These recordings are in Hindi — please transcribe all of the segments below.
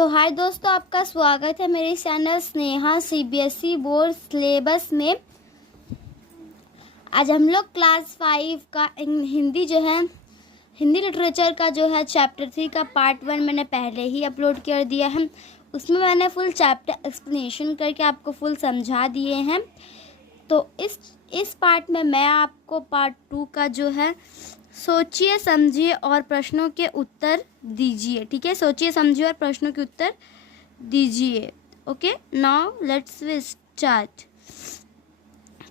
तो हाय दोस्तों, आपका स्वागत है मेरे channel Sneha CBSE board syllabus में। आज हम लोग क्लास 5 का हिंदी हिंदी लिटरेचर का चैप्टर 3 का पार्ट 1 मैंने पहले ही अपलोड कर दिया है। उसमें मैंने फुल चैप्टर एक्सप्लेनेशन करके आपको फुल समझा दिए हैं। तो इस पार्ट में मैं आपको पार्ट 2 का सोचिए समझिए और प्रश्नों के उत्तर दीजिए। ठीक है, सोचिए समझिए और प्रश्नों के उत्तर दीजिए। Okay, now let's start.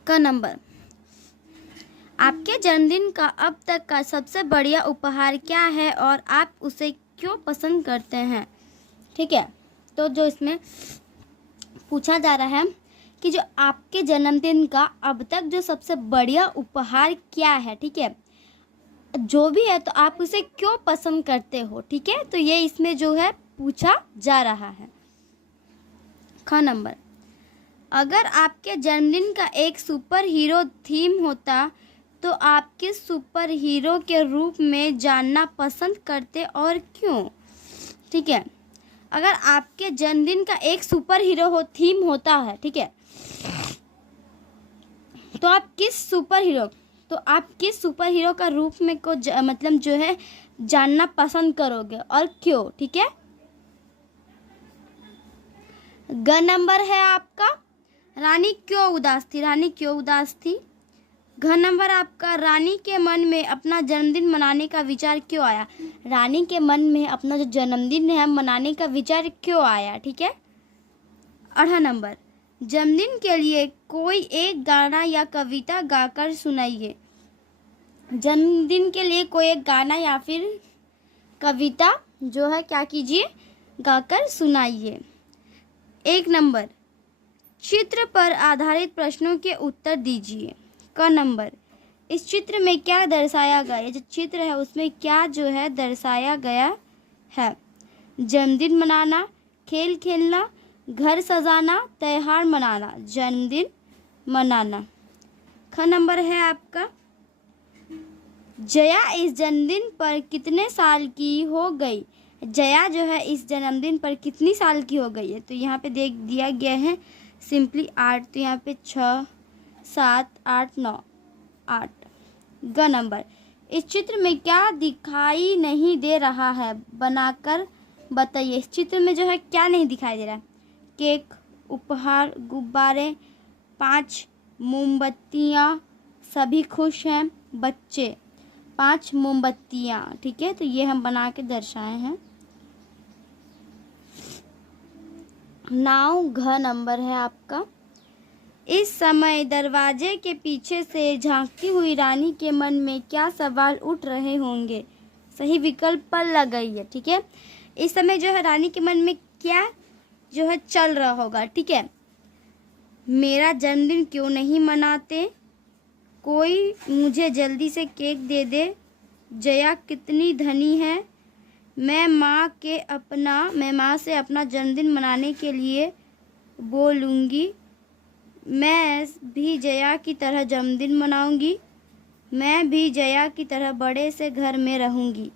का नंबर, आपके जन्मदिन का अब तक का सबसे बढ़िया उपहार क्या है और आप उसे क्यों पसंद करते हैं। ठीक है, तो जो इसमें पूछा जा रहा है कि जो आपके जन्मदिन का अब तक जो सबसे बढ़िया उपहार क्या है। ठीक है, जो भी है तो आप उसे क्यों पसंद करते हो। ठीक है, तो ये इसमें पूछा जा रहा है। ख नंबर, अगर आपके जन्मदिन का एक सुपर हीरो थीम होता तो आप किस सुपर हीरो के रूप में जानना पसंद करते और क्यों। ठीक है, अगर आपके जन्मदिन का एक सुपर हीरो थीम होता है, ठीक है, तो आप किस सुपर हीरो का रूप में जानना पसंद करोगे और क्यों। ठीक है, ग नंबर है आपका, रानी क्यों उदास थी। घ नंबर आपका, रानी के मन में अपना जन्मदिन मनाने का विचार क्यों आया। रानी के मन में अपना जो जन्मदिन है मनाने का विचार क्यों आया। ठीक है, अढ़ नंबर, जन्मदिन के लिए कोई एक गाना या कविता गाकर सुनाइए। जन्मदिन के लिए कोई एक गाना या फिर कविता क्या कीजिए, गाकर सुनाइए। एक नंबर, चित्र पर आधारित प्रश्नों के उत्तर दीजिए। क नंबर, इस चित्र में क्या दर्शाया गया है। जो चित्र है उसमें क्या दर्शाया गया है। जन्मदिन मनाना, खेल खेलना, घर सजाना, त्योहार मनाना। जन्मदिन मनाना। ख नंबर है आपका, जया इस जन्मदिन पर कितने साल की हो गई। जया इस जन्मदिन पर कितनी साल की हो गई है। तो यहाँ पे दिया गया है सिंपली 8, तो यहाँ पे 6, 7, 8, 9, 8। ग नंबर, इस चित्र में क्या दिखाई नहीं दे रहा है, बनाकर बताइए। इस चित्र में क्या नहीं दिखाई दे रहा है। केक, उपहार, गुब्बारे, 5 मोमबत्तियाँ, सभी खुश हैं, बच्चे, 5 मोमबत्तियाँ। ठीक है, तो ये हम बना के दर्शाए हैं। नाउ घ नंबर है आपका, इस समय दरवाजे के पीछे से झांकती हुई रानी के मन में क्या सवाल उठ रहे होंगे। सही विकल्प पर लगाइए। ठीक है, इस समय रानी के मन में क्या चल रहा होगा। ठीक है, मेरा जन्मदिन क्यों नहीं मनाते, कोई मुझे जल्दी से केक दे दे, जया कितनी धनी है, मैं माँ से अपना जन्मदिन मनाने के लिए बोलूँगी, मैं भी जया की तरह जन्मदिन मनाऊँगी, मैं भी जया की तरह बड़े से घर में रहूँगी।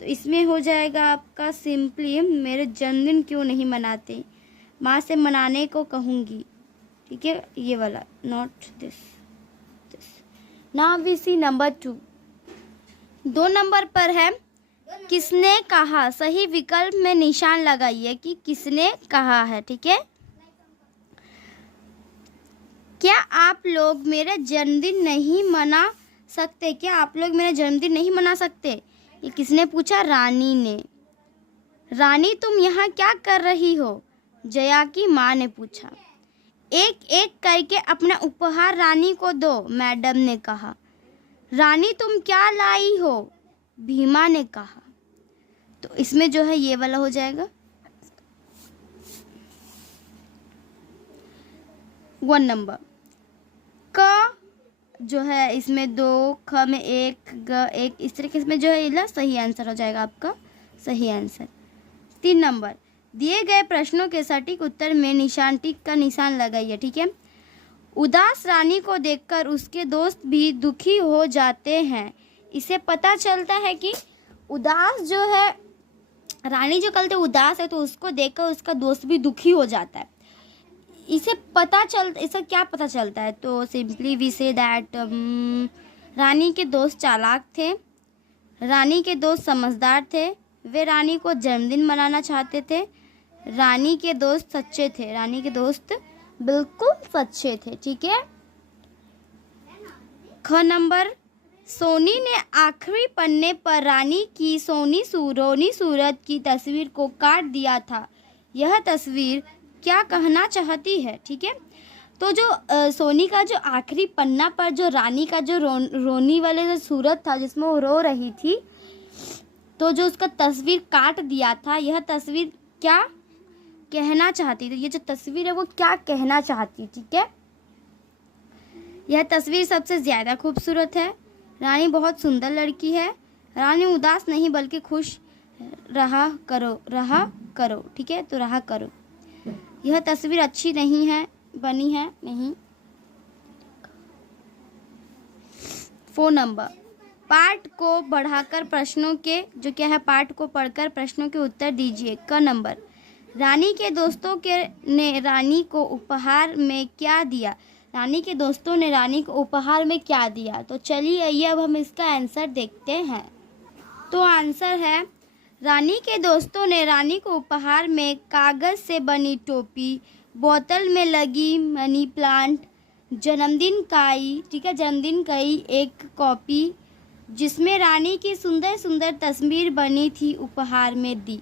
तो इसमें हो जाएगा आपका सिंपली, मेरे जन्मदिन क्यों नहीं मनाते, माँ से मनाने को कहूँगी। ठीक है, ये वाला, not this. Now we see number 2। 2 number पर है, किसने कहा। सही विकल्प में निशान लगाइए कि किसने कहा है। ठीक है, क्या आप लोग मेरे जन्मदिन नहीं मना सकते। क्या आप लोग मेरा जन्मदिन नहीं मना सकते, ये किसने पूछा, रानी ने। रानी तुम यहाँ क्या कर रही हो, जया की माँ ने पूछा। एक एक करके अपना उपहार रानी को दो, मैडम ने कहा। रानी तुम क्या लाई हो, भीमा ने कहा। तो इसमें ये वाला हो जाएगा 1 नंबर। क इसमें 2, ख में 1, ग 1, इस तरीके में ये सही आंसर हो जाएगा आपका सही आंसर। 3 नंबर, दिए गए प्रश्नों के सटीक उत्तर में टिक का निशान लगाइए। ठीक है, उदास रानी को देखकर उसके दोस्त भी दुखी हो जाते हैं। इसे पता चलता है कि उदास रानी जो कल से उदास है तो उसको देखकर उसका दोस्त भी दुखी हो जाता है। इसे क्या पता चलता है? तो सिंपली वी से दैट रानी के दोस्त चालाक थे, रानी के दोस्त समझदार थे, वे रानी को जन्मदिन मनाना चाहते थे, रानी के दोस्त सच्चे थे, रानी के दोस्त बिल्कुल सच्चे थे। ठीक है। ख नंबर, सोनी ने आखिरी पन्ने पर रानी की रोनी सूरत की तस्वीर को काट दिया था। यह तस्वीर क्या कहना चाहती है? ठीक है। तो जो सोनी का जो आखिरी पन्ना पर जो रानी का जो रोनी वाले जो सूरत था जिसमें वो रो रही थी, तो जो उसका तस्वीर काट दिया था, यह तस्वीर क्या कहना चाहती? तो ये जो तस्वीर है वो क्या कहना चाहती? ठीक है। यह तस्वीर सबसे ज़्यादा खूबसूरत है, रानी बहुत सुंदर लड़की है, रानी उदास नहीं बल्कि खुश रहा करो। ठीक है। तो रहा करो। यह तस्वीर अच्छी नहीं है, बनी है नहीं। 4 नंबर, पाठ को बढ़ाकर प्रश्नों के जो क्या है पाठ को पढ़कर प्रश्नों के उत्तर दीजिए। क नंबर, रानी के दोस्तों ने रानी को उपहार में क्या दिया? रानी के दोस्तों ने रानी को उपहार में क्या दिया? तो चलिए आइए अब हम इसका आंसर देखते हैं। तो आंसर है, रानी के दोस्तों ने रानी को उपहार में कागज़ से बनी टोपी, बोतल में लगी मनी प्लांट, जन्मदिन काई, ठीक है, जन्मदिन काई एक कॉपी जिसमें रानी की सुंदर सुंदर तस्वीर बनी थी उपहार में दी।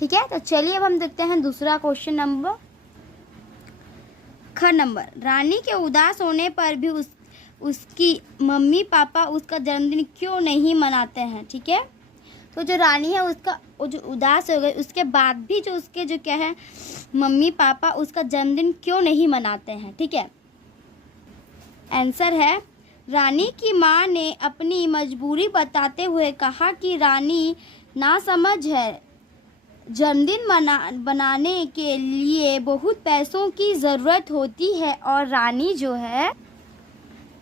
ठीक है। तो चलिए अब हम देखते हैं दूसरा क्वेश्चन नंबर। ख नंबर, रानी के उदास होने पर भी उसकी मम्मी पापा उसका जन्मदिन क्यों नहीं मनाते हैं? ठीक है। तो जो रानी है उसका वो जो उदास हो गई उसके बाद भी जो उसके जो क्या है मम्मी पापा उसका जन्मदिन क्यों नहीं मनाते हैं? ठीक है। आंसर है, रानी की माँ ने अपनी मजबूरी बताते हुए कहा कि रानी नासमझ है, जन्मदिन बनाने के लिए बहुत पैसों की ज़रूरत होती है और रानी जो है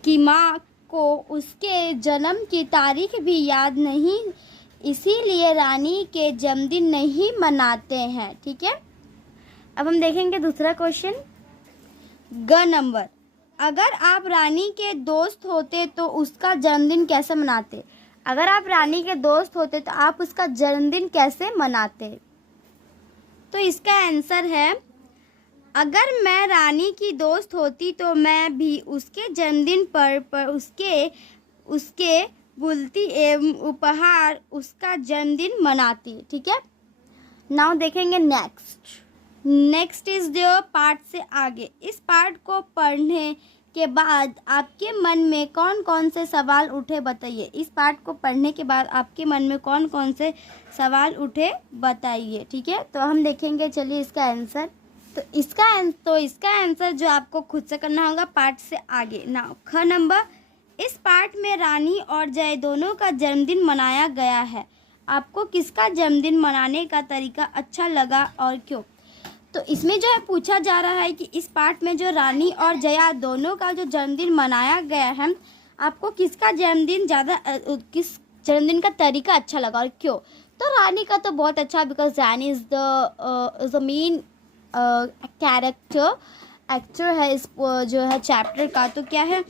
कि माँ को उसके जन्म की तारीख भी याद नहीं, इसीलिए रानी के जन्मदिन नहीं मनाते हैं। ठीक है। अब हम देखेंगे दूसरा क्वेश्चन। ग नंबर, अगर आप रानी के दोस्त होते तो उसका जन्मदिन कैसे मनाते? अगर आप रानी के दोस्त होते तो आप उसका जन्मदिन कैसे मनाते? तो इसका आंसर है, अगर मैं रानी की दोस्त होती तो मैं भी उसके जन्मदिन पर उसके बुलती एवं उपहार उसका जन्मदिन मनाती। ठीक है। नाउ देखेंगे नेक्स्ट इज द पार्ट से आगे। इस पार्ट को पढ़ने के बाद आपके मन में कौन कौन से सवाल उठे बताइए। इस पार्ट को पढ़ने के बाद आपके मन में कौन कौन से सवाल उठे बताइए। ठीक है। तो हम देखेंगे, चलिए इसका आंसर। तो इसका आंसर जो आपको खुद से करना होगा पार्ट से आगे। नाउ ख नंबर, इस पार्ट में रानी और जय दोनों का जन्मदिन मनाया गया है। आपको किसका जन्मदिन मनाने का तरीका अच्छा लगा और क्यों? तो इसमें जो है पूछा जा रहा है कि इस पार्ट में जो रानी और जया दोनों का जो जन्मदिन मनाया गया है, आपको किसका जन्मदिन किस जन्मदिन का तरीका अच्छा लगा और क्यों? तो रानी का तो बहुत अच्छा, because Rani is the main actor है इस जो है चैप्टर का। तो क्या है,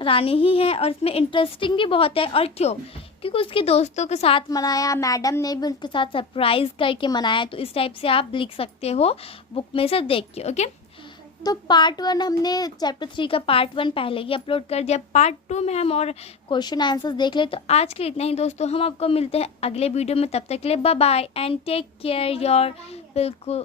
रानी ही है और इसमें इंटरेस्टिंग भी बहुत है। और क्यों? क्योंकि उसके दोस्तों के साथ मनाया, मैडम ने भी उनके साथ सरप्राइज़ करके मनाया। तो इस टाइप से आप लिख सकते हो बुक में से देख के। ओके। तो पार्ट 1 हमने चैप्टर 3 का पार्ट 1 पहले ही अपलोड कर दिया। पार्ट 2 में हम और क्वेश्चन आंसर्स देख ले। तो आज के लिए इतना ही दोस्तों, हम आपको मिलते हैं अगले वीडियो में। तब तक के लिए bye bye and take care your बिल्कुल।